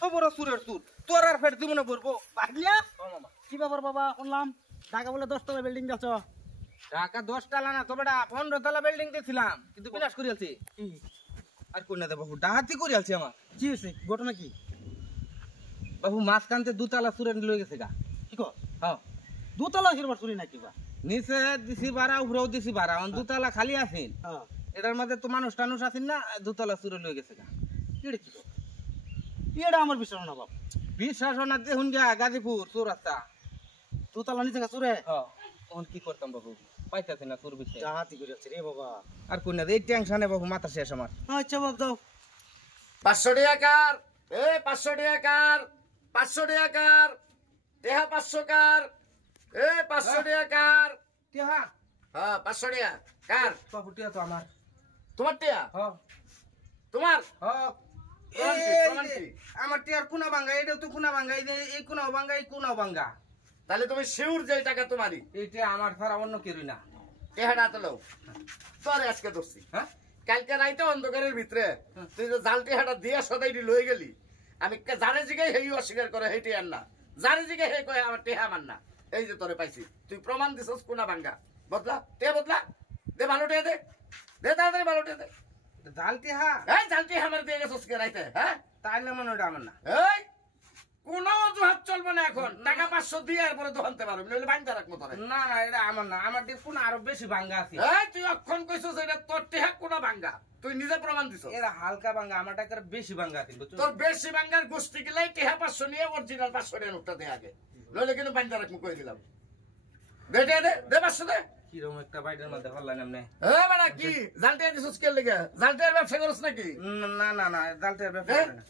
কত বড় সুরের সুর তোর আর ফের জীবনে পড়বো পাগলিয়া কি ব্যাপার বাবা শুনলাম ঢাকা বলে 10 তলা বিল্ডিং যাচ্ছ ঢাকা 10 তলা না তো বেটা 15 তলা বিল্ডিং দিছিলাম কিন্তু বিলাস করে আলছি কি আর কোন না দে বাবু ডাহাতি করে আলছি আমার কি হইছে ঘটনা কি বাবু মাছ কানতে দুতলা সুরের লয়ে গেছে গা কি কর হ্যাঁ দুতলা হিরবার চুরি নাকি বা নিচে দিছি বাড়া উপরেও দিছি বাড়া দুতলা খালি আছেন হ্যাঁ এটার মধ্যে তো মানুষ টানুষ আছেন না দুতলা সুরে লয়ে গেছে গা কি কি এটা আমার বিশ্বাস না বাপ বিশ্বাস না দেখুন গা গাজীপুর চৌরাস্তা দুতলা নিচে চুরে হ্যাঁ তখন কি করতাম বাবু পাইতাছি না তোর বিষয়ে ডাহাতি করে রে বাবা আর কোন না এই টেনশনে বাবু মাথা শেষ আমার আচ্ছা বাপ দাও 500 টাকা কার 500 টাকা কার 500 টাকা কার দেহা 500 কার 500 টাকা কার টিহা হ্যাঁ 500 টাকা কার বাবু টিহা তো আমার তোমার টিয়া হ্যাঁ তোমার হ্যাঁ প্রমাণ কি? আমার টিয়ার কোনা ভাঙ্গা এটাও তো কোনা ভাঙ্গা এই কোনাও ভাঙ্গা এই কোনাও ভাঙ্গা তাহলে তুমি শিউর যে টাকা তোমারই এইটা আমার ছাড়া অন্য কেউই না টেহাটা তো লও তোরে আজকে ধরছি হ্যাঁ কালকে রাইতে অন্ধকারের ভিতরে তুই যে জাল টেহাটা দিয়া সদাইটি লয়ে গেলি আমি জানে জিগাই হেই অস্বীকার করে হেইটি আর না জানে জিগাই হে কয় আমার টেহা আমার না এই যে তোরে পাইছি তুই প্রমাণ দিছস কোনা ভাঙ্গা বদলা বদলা দে ভালো টেহা দে তাড়াতাড়ি ভালো টেহা দে জাল টিহা এই জাল টেহা আমার দিয়ে গেছস কে রাইতে হ্যাঁ তাইলে মনে ওটা আমার না এই কোন অজুহাত চলবে না এখন টাকা 500 দিয়ে এরপরে দোকানতে পারবি নইলে বাঙ্গা রাখবো তোরে না না এটা আমার না আমার দিয়ে কোনা আরো বেশি ভাঙ্গা আছে এই তুই অক্ষণ কইছস এটা তোর টেহা কোনা ভাঙ্গা তুই নিজে প্রমাণ দিছস এরা হালকা ভাঙ্গা আমার টাকার বেশি ভাঙ্গা আছে বুঝছো তোর বেশি বাঙ্গার গোষ্ঠী গেলে টেহা 500 নিয়ে অরিজিনাল 500 টাকা নোটটা দে আগে নইলে কিন্তু বাঙ্গা রাখবো কই দিলাম দে 500 দে কিরকম একটা বাইটের মধ্যে হল্লা নামনে বাড়া কি জালটা দিছস কে লাগা জালটার ব্যবসা করছ নাকি না না না জালটার ব্যাপার না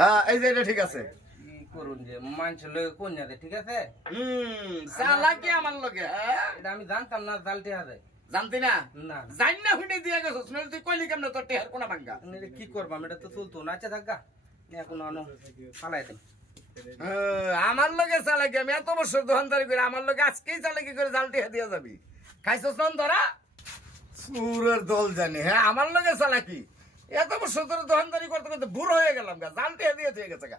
হ্যাঁ এই যে এটা ঠিক আছে কি করুন যে মানুষ লগে কোন যাবে ঠিক আছে চালাকি আমার লগে এটা আমি জানতাম না জালটি হাতে জানতি না না জান না হুইনে দিয়া গেছস নইলে তুই কইলি কেমনে তোর টেহার কোনা ভাঙ্গা এটা কি করবাম এটা তো চলতো না আচ্ছা থাকা এখন আনো ফালাই দেন আমার লগে চালাকি আমি এত বছর দোকানদারি করে আমার লগে আজকেই চালাকি করে জাল টেহা দিয়া যাবি খাইছস না ধরা সুরের দল জানি হ্যাঁ আমার লগে চালাকি এত বছর ধরে দোকানদারি করতে করতে বুড়ো হয়ে গেলাম গা জাল টেহা দিয়ে হয়ে গেছে গা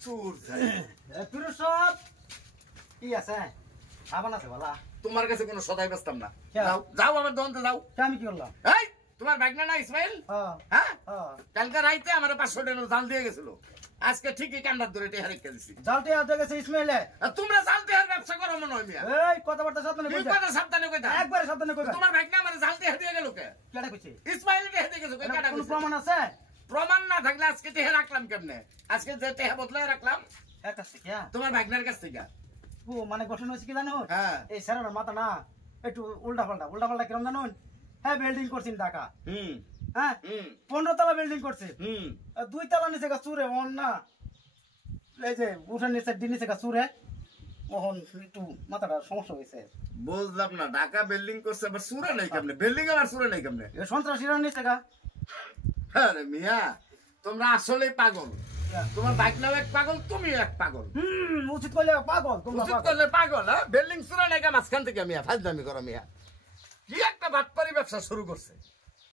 সুর জানি পুরো সব কি আছে আবার আছে বালা তোমার কাছে কোনো সদাই বেচতাম না কেন? যাও যাও আমার দোকানতে যাও আমি কি করলাম এই তোমার ভাগনা না ইসমাইল হ্যাঁ হ্যাঁ হ্যাঁ কালকে রাইতে আমার 500 টাকা জাল দিয়ে গেছিল আজকে ঠিকই কান্ডার ধরে টেহা রেখে দিছি জালটি আতে গেছে ইসমাইলে আর তোমরা জাল টেহার ব্যবসা করো মনে হয় মিয়া এই কথাবার্তা সাবধানে কি কইতা কথা সাবধানে কইতা একবারে সাবধানে কইবা তোমার ভাগনা আমার জাল টেহা দিয়ে গেল কে কেডা কইছে ইসমাইল টেহা দিয়ে গেছে কই কাটা কোনো কইছে? প্রমাণ আছে প্রমাণ না থাকলে আজকে টেহা রাখলাম কেমনে আজকে যে টেহা বদলায় রাখলাম এক আছে কি তোমার ভাগনার কাছ থেকে ও মানে গঠন হইছে কি জানো হ্যাঁ এই স্যারের মাথা না একটু উল্টা পাল্টা কিরম জানুন হ্যাঁ বিল্ডিং করছেন ঢাকা হুম হ্যাঁ হুম 15 তলা বিল্ডিং করছে হুম 2 তলা নিচে গা চুরে মন না এই যে উঠার নিচে দিন নিচে গা চুরে মোহন একটু মাথাটা সমস্যা হয়েছে বুঝলাম না ঢাকা বিল্ডিং করছে আবার সুরা নাই কেমনে বিল্ডিং আবার সুরা নাই কেমনে এ সন্ত্রাসীরা নিচে গা আরে মিয়া তোমরা আসলেই পাগল তোমার ভাগনাও এক পাগল তুমি এক পাগল উচিত করলে পাগল তোমরা উচিত পাগল। করলে পাগল হ্যাঁ বিল্ডিং সুরা নাই মাঝখান থেকে মিয়া ফাজদামি করো মিয়া কি একটা বাটপারি ব্যবসা শুরু করছে